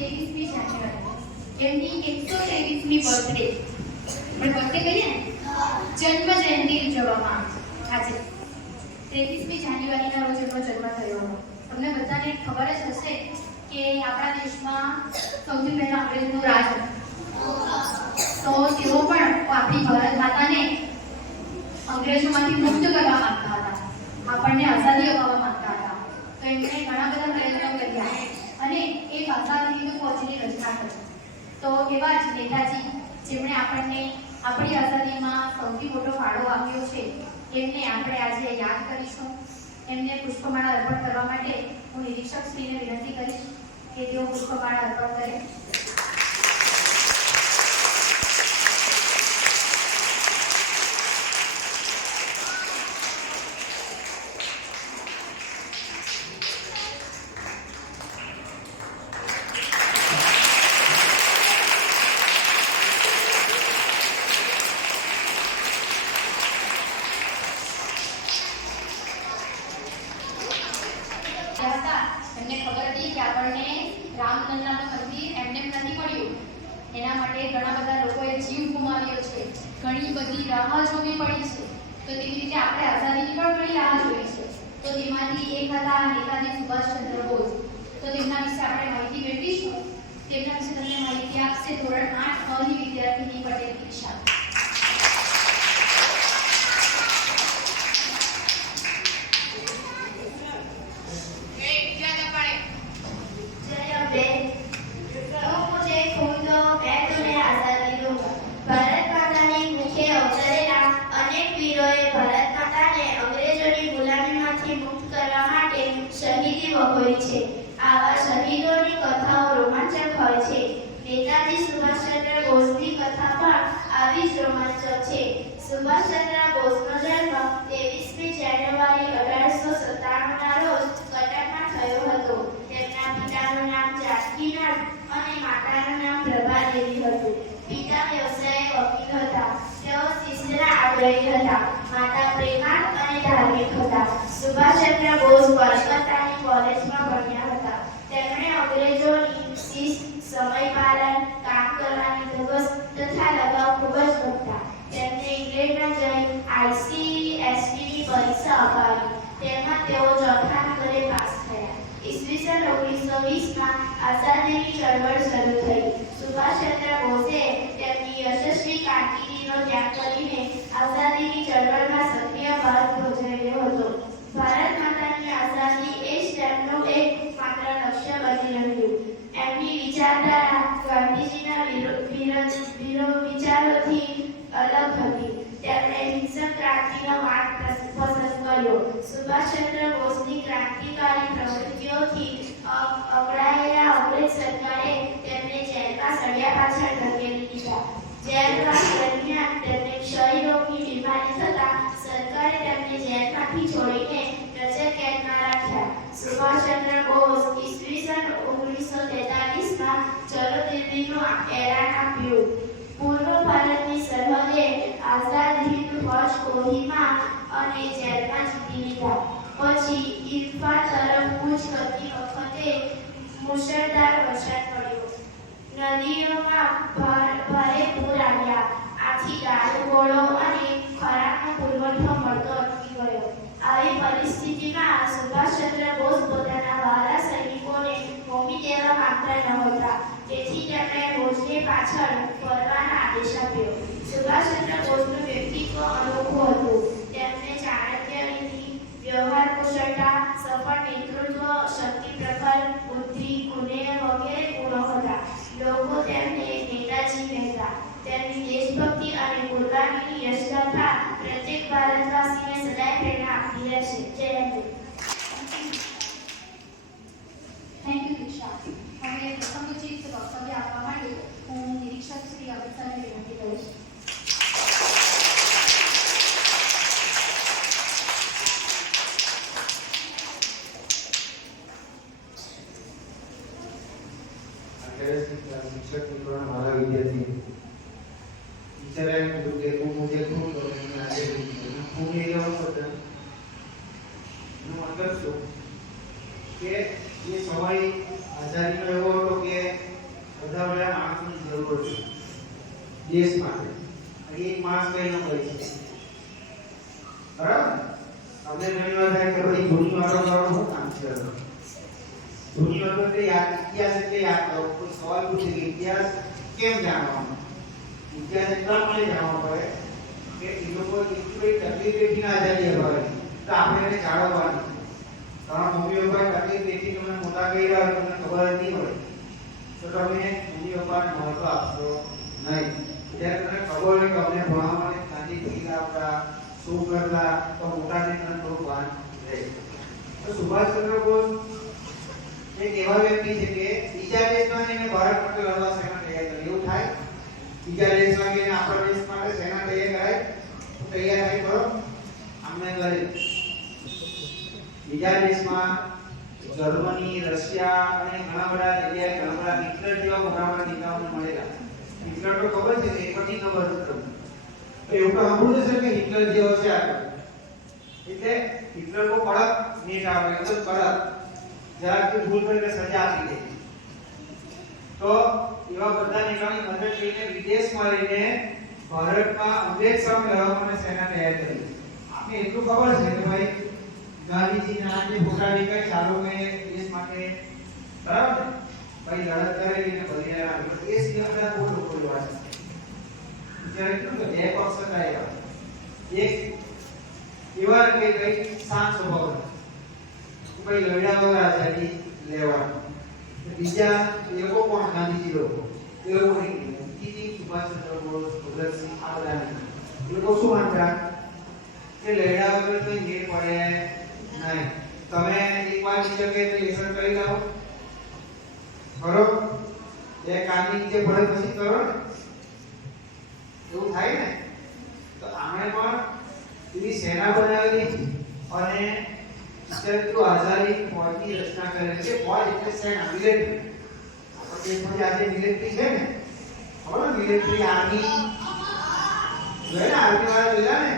23મી જાન્યુઆરી એમની 123મી બર્થડે આપણે બર્થડે કહીએ ને જન્મ જયંતિ ઉજવવામાં આવે છે. આજે 23મી જાન્યુઆરીના રોજ એમનો જન્મ થયો હતો. તમને બધાને ખબર જ હશે કે આપણા દેશમાં સૌથી પહેલા અંગ્રેજનું રાજ હતું. તો તેઓ પણ આપણી ભારત માતાને અંગ્રેજોમાંથી મુક્ત કરવા માંગતા હતા, આપણને આઝાદી અપાવવા માંગતા હતા. તો એમણે ઘણા બધા પ્રયત્નો કર્યા અને એક આઝાદીની ફૌજની રચના કરી. તો એવા જ નેતાજી જેમણે આપણને આપણી આઝાદીમાં સૌથી મોટો ફાળો આપ્યો છે, એમને આપણે આજે યાદ કરીશું. એમને પુષ્પમાળા અર્પણ કરવા માટે હું નિરીક્ષક શ્રીને વિનંતી કરીશ કે તેઓ પુષ્પમાળા અર્પણ કરે. એમને ખબર હતી કે આપણને રામલલ્લાનું મંદિર એમને નથી મળ્યું, એના માટે ઘણા બધા લોકોએ જીવ ગુમાવ્યો છે, ઘણી બધી રાહ જોવી પડી છે. તો તેવી રીતે આપણે આઝાદીની પણ ઘણી રાહ જોઈ છે. તો તેમાંથી એક હતા નેતાજી સુભાષચંદ્ર બોઝ. તો તેમના વિશે આપણે માહિતી મેળવીશું. તેમના વિશે તમને માહિતી આપશે ધોરણ 8 ની વિદ્યાર્થીની પટેલ દીક્ષા. આવા શહીદોની કથાઓ રોમાંચક હોય છે. નેતાજી સુભાષચંદ્ર બોઝની કથા પણ આવી જ રોમાંચક છે. સુભાષચંદ્ર બોઝનો જન્મ 23મી જાન્યુઆરી 1897ના રોજ કટકમાં થયો હતો. તેમના પિતાનું નામ જાનકીનાથ અને માતાનું નામ પ્રભાદેવી હતું. પિતા વ્યવસાયે વકીલ હતા. તેઓ શિસ્તના આગ્રહી હતા. માતા પ્રેમાળ અને ધાર્મિક હતા. સુભાષચંદ્ર બોઝ કોલકાતાની કોલેજમાં ભણ્યા હતા. તેમણે અંગ્રેજોની શિસ્ત, સમયપાલન, કામ કરવાની ધગશ તથા લગાવ ખૂબ જ ગમતા. તેમને ઇંગ્લેન્ડમાં જઈ ICSBની પરીક્ષા અપાવી. તેમાં તેઓ ચોથા નંબરે પાસ થયા. ઈસવીસન 1920માં આઝાદીની ચળવળ શરૂ થઈ. સુભાષચંદ્ર બોઝે તેમની યશસ્વી કામગીરીનો ત્યાગ કરીને આઝાદીની ચળવળમાં સક્રિય ભાગ ભજવ્યો હતો. ભારત માતાની આઝાદી એ જ તેમનું એકમાત્ર લક્ષ્ય બની રહ્યું. એમની વિચારધારા ગાંધીજીના વિચારોથી અલગ હતી. તેમણે હિંસક ક્રાંતિનો માર્ગ પસંદ કર્યો. સુભાષચંદ્ર બોઝની ક્રાંતિકારી પ્રવૃત્તિઓથી અકળાયેલા અંગ્રેજ સરકારે તેમને જેલમાં સળિયા પાછળ ધકેલી દીધા. જેલવાસ દરમિયાન તેમને ક્ષય રોગની બીમારી થતા સરકારે તેમને જેલમાંથી છોડીને નજર કેદમાં રાખ્યા. સુભાષચંદ્ર બોઝ ઈસવીસન 1943માં ચલો દિલ્હીનું એલાન આપ્યું. પૂર્વ ભારતની સરહદે આઝાદ હિંદ ફૌજ કોહિમા અને જેલમાં જીતી લીધા. પછી ઇરફાન તરફ કૂચ કરતી વખતે મુશળધાર વરસાદ પડ્યો. નદીઓમાં ભારે પૂર આવ્યા. આથી ગાળો અને ખોરાકનો પુરવઠો મળતો અટકી ગયો. આવી પરિસ્થિતિમાં સુભાષચંદ્ર બોઝ પોતાના વહાલા સૈનિકોને મોમી દેવા માંગતા નહોતા. તેથી તેમણે બોઝને પાછળ ફરવાનો આદેશ આપ્યો. સુભાષચંદ્ર બોઝનું વ્યક્તિત્વ અનોખું હતું. તેમને ચાણક્ય નીતિ, વ્યવહાર કુશળતા, સફળ નેતૃત્વ, શક્તિ પ્રખર, બુદ્ધિ, કુનેહ વગેરે ગુણો હતા. લોકો તેમને નેતાજી કહેતા. તેમની દેશભક્તિ અને કુરબાનીની યશગાથા પ્રત્યેક ભારતવાસીને સદાય પ્રેરણા આપતી રહેશે. જય હિન્દ. થેન્ક યુ દીક્ષા. હવે પ્રસંગોચિત વક્તવ્ય આપવા માટે હું નિરીક્ષક શ્રી અમિતસરને વિનંતી કરીશ. शिक्षक मित्रों हमारा विद्यार्थी टीचर है मुझे खूब आगे खूब एरिया होता है मतलब કે એ સમય આઝાદીનો એવો હતો કે એટલે યાદ, ઇતિહાસ એટલે યાદ કરો. કોઈ સવાલ પૂછે કે ઇતિહાસ કેમ જાણવાનો? ઇતિહાસ એટલા માટે જાણવો પડે કે એ લોકો એટલી તકલીફ વેઠીને આઝાદી અપાવી, તો આપણે એને જાળવવાની. કારણ મમ્મી પપ્પાએ તકલીફ વેઠી તમને મોટા કર્યા હોય, તમને ખબર જ નહીં પડે, તો તમે મમ્મી પપ્પાને મહત્વ આપશો નહીં. ત્યારે તમને ખબર હોય કે અમને ભણવા માટે ગાંધી પીલા આવતા, શું કરતા, તો મોટા ને તમને થોડું ભાન રહે. તો સુભાષચંદ્ર બોઝ એક એવા વ્યક્તિ છે કે બીજા દેશમાં એને ભારત માટે લડવા સેના તૈયાર કરી. એવું થાય બીજા દેશમાં કે આપણા દેશ માટે સેના તૈયાર કરાય, તૈયાર થાય કરો આમને કરે. બીજા દેશમાં જર્મની, રશિયા અને ઘણા બધા જગ્યાએ ઘણા બધા હિટલર જેવા મોટા મોટા નેતાઓને મળેલા. હિટલર તો ખબર છે ને, એ પણ નહીં ખબર છે તમને. તો એવું તો સાંભળ્યું છે કે હિટલર જેવો છે આગળ. એટલે હિટલર કો કડક નેતા આવે, એકદમ કડક, જરા કે ભૂલ કરે એટલે સજા આપી દે. તો એવા બધા નેતાઓની મદદ લઈને વિદેશમાં રહીને ભારતમાં અંગ્રેજ સામે લડવા માટે સેના તૈયાર કરી. આપને એટલું ખબર છે કે ભાઈ ગાંધીજીના જે ફોટા દેખાય ચાલો કે દેશ માટે, બરાબર ભાઈ લડત કરેલી ને બલિદાન આપ્યું. એ સિવાય બધા બહુ લોકો જોવા છે. વિચાર એટલું કે બે પક્ષ હતા એવા. એક એવા કે કઈ શાંત સ્વભાવ હતા, ભાઈ લડ્યા વગર આઝાદી લેવાની. બીજા એ લોકો પણ ગાંધીજી લોકો, એ લોકો નહીં, સુભાષચંદ્ર બોઝ, ભગતસિંહ, આ બધા નહીં. એ લોકો શું માનતા કે લડ્યા વગર કોઈ મેળ પડે નહીં. તમે એકવાર બીજો કે લેસન કરી લાવો, બરોબર, બે કામની નીચે ભળે પછી કરો ને, એવું થાય ને. તો આમણે પણ એવી સેના બનાવેલી અને એટલું આઝાદી ફોજની રચના કરેલી છે. ફોજ એટલે સેના, મિલિટરી. આપણા દેશમાં જે આજે મિલિટરી છે ને, ખબર ને, મિલિટરી આર્મી, આર્મી વાળા જોયા ને,